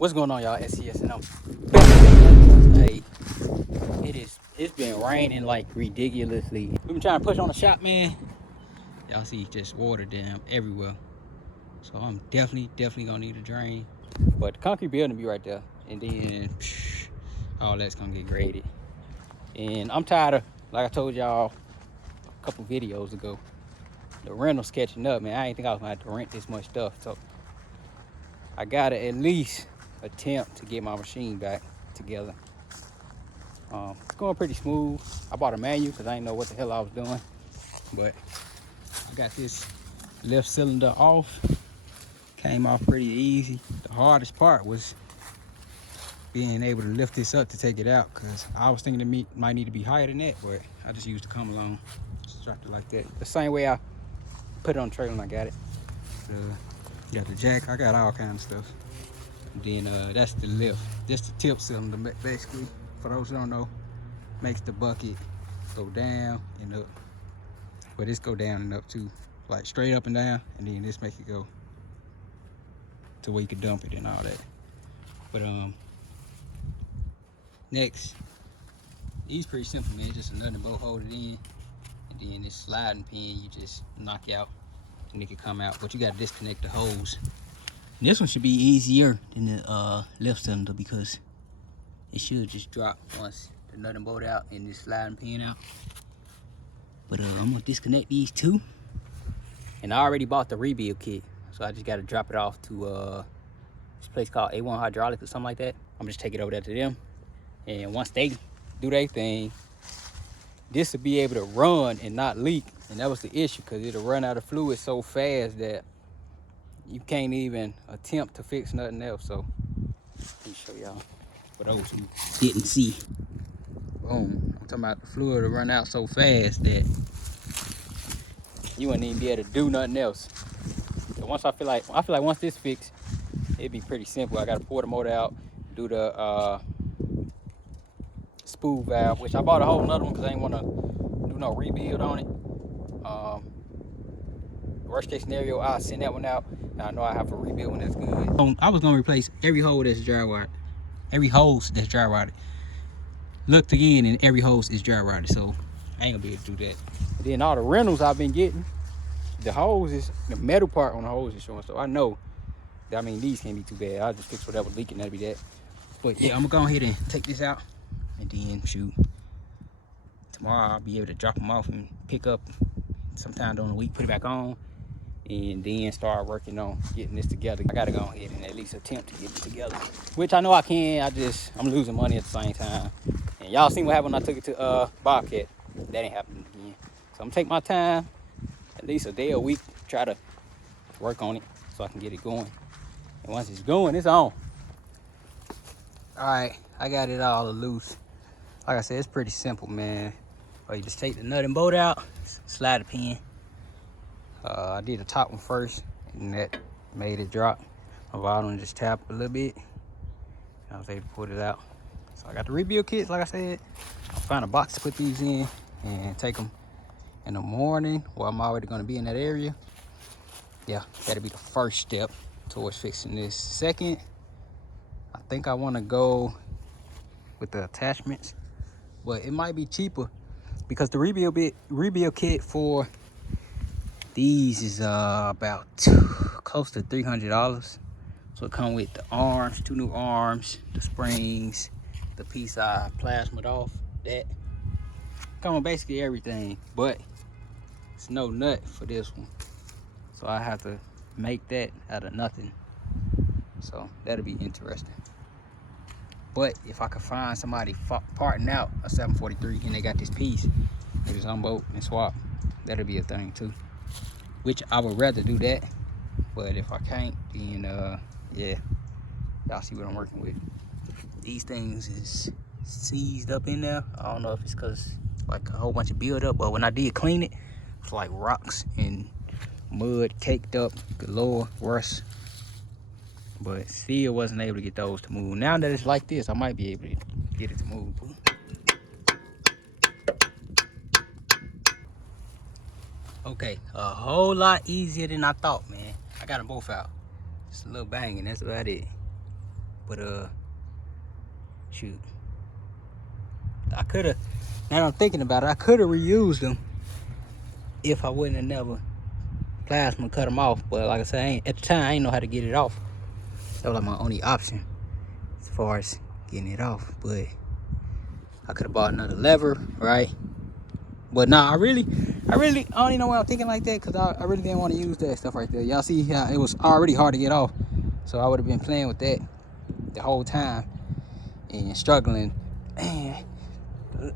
What's going on, y'all? SCS and I'm back. Hey, it's been raining like ridiculously. We've been trying to push on the shop, man. Y'all see just water down everywhere. So I'm definitely gonna need a drain. But the concrete building be right there. And then all that's gonna get graded. And I'm tired of, like I told y'all a couple videos ago, the rental's catching up, man. I ain't think I was gonna have to rent this much stuff. So I gotta at least attempt to get my machine back together. It's going pretty smooth. I bought a manual because I didn't know what the hell I was doing. But I got this left cylinder off. Came off pretty easy. The hardest part was being able to lift this up to take it out, because I was thinking it might need to be higher than that, but I just used to come along. Just dropped it like that. The same way I put it on the trailer when I got it. Got the jack. I got all kinds of stuff. And then that's the lift. That's the tip cylinder, basically. For those who don't know, makes the bucket go down and up. But this go down and up too, like straight up and down, and then this make it go to where you can dump it and all that. But next, these pretty simple, man. Just another bolt, hold it in, and then this sliding pin you just knock out and it can come out. But you gotta disconnect the hose. And this one should be easier than the left cylinder, because it should just drop once the nut and bolt out and this sliding pin out. But I'm gonna disconnect these two. And I already bought the rebuild kit, so I just gotta drop it off to this place called A1 Hydraulics or something like that. I'm just take it over there to them. And once they do their thing, this will be able to run and not leak. And that was the issue, because it'll run out of fluid so fast that you can't even attempt to fix nothing else. So let me show y'all. For those who didn't see, boom, I'm talking about the fluid will run out so fast that you wouldn't even be able to do nothing else. So once I feel like once this fixed, it'd be pretty simple. I gotta pour the motor out, do the spool valve, which I bought a whole nother one because I didn't want to do no rebuild on it. Worst case scenario, I'll send that one out. Now I know I have a rebuild when that's good. I was gonna replace every hole that's dry rotted. Every hose that's dry rotted. Looked again and every hose is dry rotted, so I ain't gonna be able to do that. And then all the rentals I've been getting, the hoses, the metal part on the hose is showing, so I know that, I mean, these can't be too bad. I'll just fix whatever leaking, that'll be that. But yeah, I'm gonna go ahead and take this out, and then shoot, tomorrow I'll be able to drop them off and pick up sometime during the week, put it back on, and then start working on getting this together. I gotta go ahead and at least attempt to get it together, which I know I can. I'm losing money at the same time. And y'all seen what happened when I took it to Bobcat. That ain't happening again. So I'm gonna take my time, at least a day a week, try to work on it so I can get it going. And once it's going, it's on. All right, I got it all loose. Like I said, it's pretty simple, man. You just take the nut and bolt out, slide the pin. I did the top one first, and that made it drop. My bottom just tapped a little bit. I was able to put it out. So I got the rebuild kits, like I said. I'll find a box to put these in and take them in the morning while I'm already gonna be in that area. Yeah, that'll be the first step towards fixing this. Second, I think I wanna go with the attachments, but it might be cheaper because the rebuild kit for these is about close to $300. So it come with the arms, 2 new arms, the springs, the piece I plasmaed off, that. Come with basically everything, but it's no nut for this one. So I have to make that out of nothing. So that'll be interesting. But if I could find somebody parting out a 743 and they got this piece, they just unbolt and swap, that'll be a thing too. Which I would rather do that, but if I can't, then yeah, y'all see what I'm working with. These things is seized up in there. I don't know if it's because like a whole bunch of buildup, but when I did clean it, it's like rocks and mud caked up galore, rust. But still wasn't able to get those to move. Now that it's like this, I might be able to get it to move. Okay, a whole lot easier than I thought, man. I got them both out. Just a little banging, that's about it. But shoot, I could have. Now that I'm thinking about it, I could have reused them if I wouldn't have never plasma cut them off. But like I said, at the time I ain't know how to get it off. That was like my only option as far as getting it off. But I could have bought another lever, right? But nah, I don't even know why I'm thinking like that, because I really didn't want to use that stuff right there. Y'all see how it was already hard to get off. So I would have been playing with that the whole time and struggling. Man,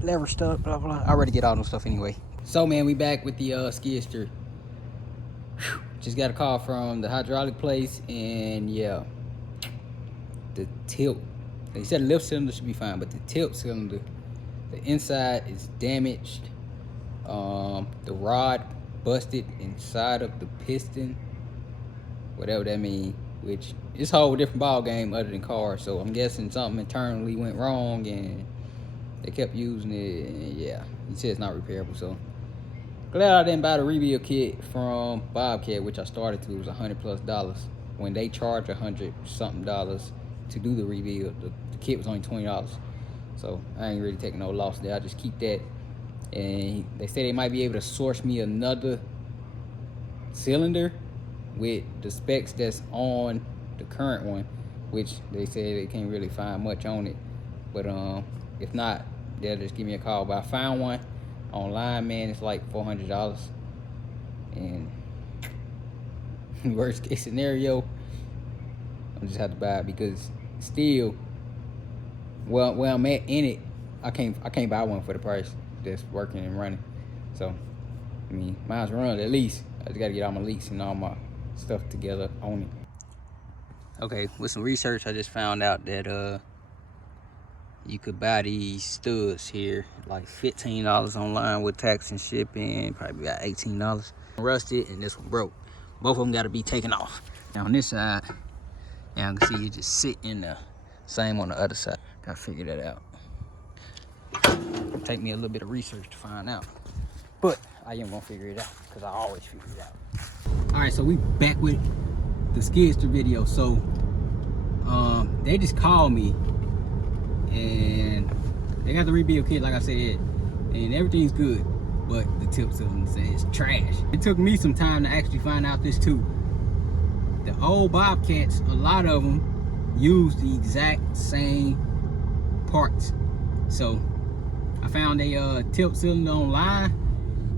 lever stuff, blah, blah. I already get all them stuff anyway. So man, we back with the skid steer. Just got a call from the hydraulic place, and yeah, the tilt. They said the lift cylinder should be fine, but the tilt cylinder, the inside is damaged. The rod busted inside of the piston, whatever that means, which is a whole different ball game other than cars. So I'm guessing something internally went wrong and they kept using it, and yeah, he said it's not repairable. So glad I didn't buy the rebuild kit from Bobcat, which I started to. It was $100+ when they charge $100-something to do the rebuild. The kit was only $20, so I ain't really taking no loss there. I just keep that. And they say they might be able to source me another cylinder with the specs that's on the current one, which they say they can't really find much on it. But if not, they'll just give me a call. But I found one online, man. It's like $400. And worst case scenario, I just have to buy it, because still, well, where I'm at in it, I can't buy one for the price that's working and running. So I mean, mine's run at least. I just gotta get all my leaks and all my stuff together on it. Okay, with some research, I just found out that you could buy these studs here like $15 online with tax and shipping, probably about $18. Rusted, and this one broke. Both of them got to be taken off. Now on this side, now you can see it just sit in the same on the other side. Gotta figure that out. It'll take me a little bit of research to find out, but I am gonna figure it out, because I always figure it out. All right, so we back with the skid steer video. So they just called me and they got the rebuild kit, like I said, and everything's good, but the tip cylinder says trash. It took me some time to actually find out this too. The old Bobcats, a lot of them use the exact same parts. So I found a tip cylinder online,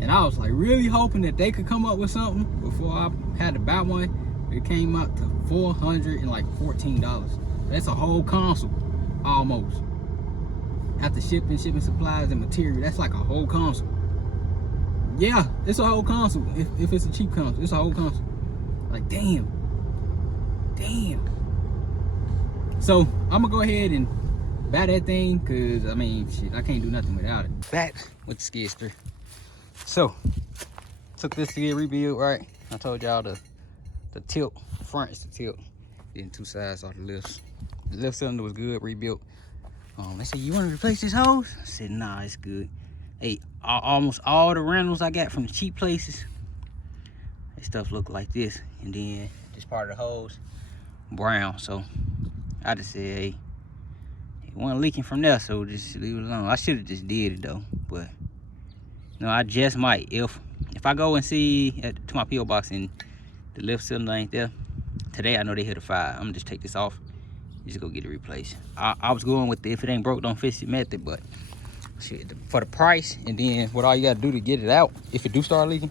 and I was like really hoping that they could come up with something before I had to buy one. It came out to $414. That's a whole console, almost. After shipping supplies and material, that's like a whole console. Yeah, it's a whole console. If it's a cheap console, it's a whole console. Like, damn. So I'm gonna go ahead and buy that thing, because I mean, shit, I can't do nothing without it. Back with the skid steer. So took this to get rebuilt, right? I told y'all the tilt, the front is the tilt, then two sides are the lifts. The lift cylinder was good, rebuilt. They said, you want to replace this hose? I said, nah, it's good. Hey, almost all the rentals I got from the cheap places, that stuff look like this. And then this part of the hose, brown. So I just said, hey, it wasn't leaking from there, so just leave it alone. I should have just did it though, but no, I just might. If I go and see to my P.O. box and the lift cylinder ain't there today, I know they hit a 5. I'm gonna just take this off, just go get it replaced. I was going with the if it ain't broke, don't fix it method, but shit, for the price, and then what all you gotta do to get it out, if it do start leaking,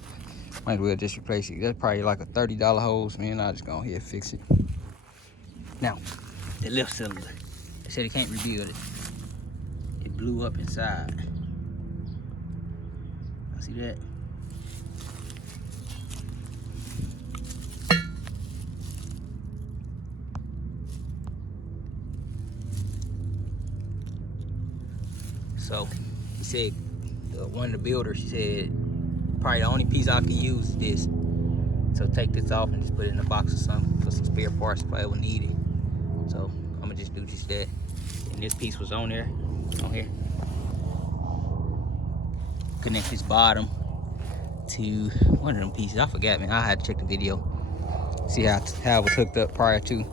might as well just replace it. That's probably like a $30 hose, man. I'll just go ahead and fix it. Now, the lift cylinder, they said they can't rebuild it. It blew up inside. See that? So he said, one of the builders, he said, probably the only piece I could use is this. So take this off and just put it in a box or something for some spare parts if I ever need it. So I'm gonna just do just that. And this piece was on there, on here. Connect this bottom to one of them pieces. I forgot, man. I had to check the video, see how it was hooked up prior to.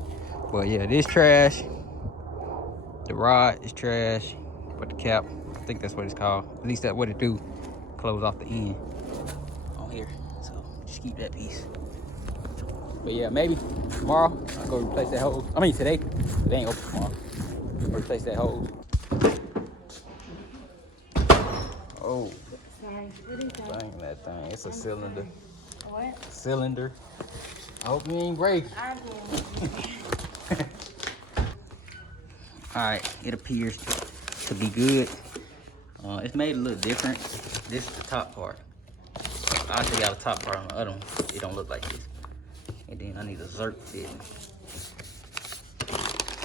But yeah, this trash. The rod is trash, but the cap, I think that's what it's called. At least that's what it do. Close off the end on here. So just keep that piece. But yeah, maybe tomorrow I'll go replace that hose. I mean today. It ain't open tomorrow. I'll replace that hose. Oh. Dang that thing. It's a cylinder. What? Cylinder. I hope you ain't break. I did. Alright, it appears to be good. It's made a little different. This is the top part. I actually got a top part on the other one. It don't look like this. And then I need a Zerk fit.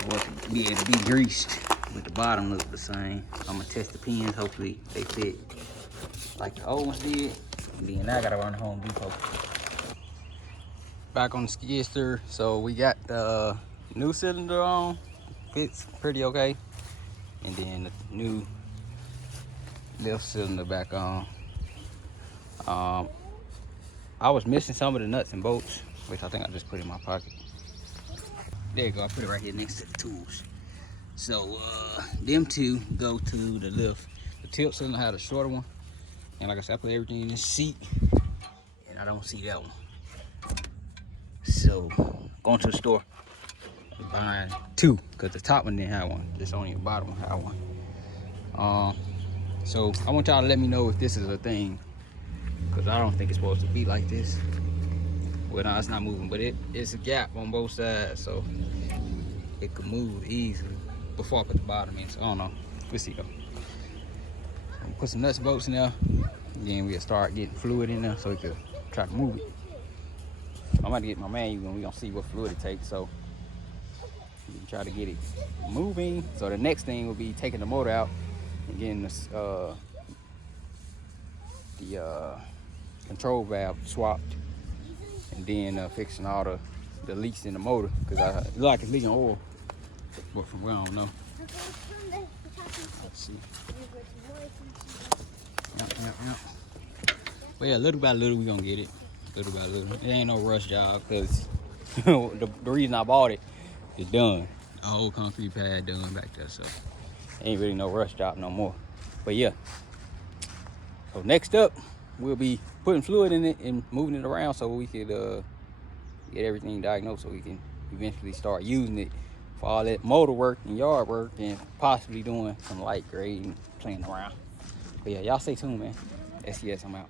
Or to be able to be greased. But the bottom looks the same. I'm gonna test the pins. Hopefully they fit like the old ones did. And then I gotta run to Home Depot. Back on the skid steer. So we got the new cylinder on. Fits pretty okay. And then the new lift cylinder back on. I was missing some of the nuts and bolts, which I think I just put in my pocket. There you go, I put it right here next to the tools. So them two go to the lift. The tilt cylinder had a shorter one. And like I said, I put everything in this seat and I don't see that one. So going to the store, buying two, because the top one didn't have one. Just only the bottom one had one. So I want y'all to let me know if this is a thing, because I don't think it's supposed to be like this. Well, no, it's not moving, but it's a gap on both sides, so it could move easily before I put the bottom in. So I don't know. We'll see though. I'm put some nuts and bolts in there, and then we'll start getting fluid in there so we could try to move it. I'm about to get my manual and we're gonna see what fluid it takes, so we can try to get it moving. So the next thing will be taking the motor out and getting this, the control valve swapped, and then fixing all the leaks in the motor, because it look like it's leaking oil, but from where I don't know. Let's see. Yep. But yeah, little by little we gonna get it. Little by little. It ain't no rush job, because the reason I bought it is done. A whole concrete pad done back there, so ain't really no rush job no more. But yeah. So next up, we'll be putting fluid in it and moving it around so we could get everything diagnosed, so we can eventually start using it for all that motor work and yard work, and possibly doing some light grading, playing around. But yeah, y'all stay tuned, man. SCS, I'm out.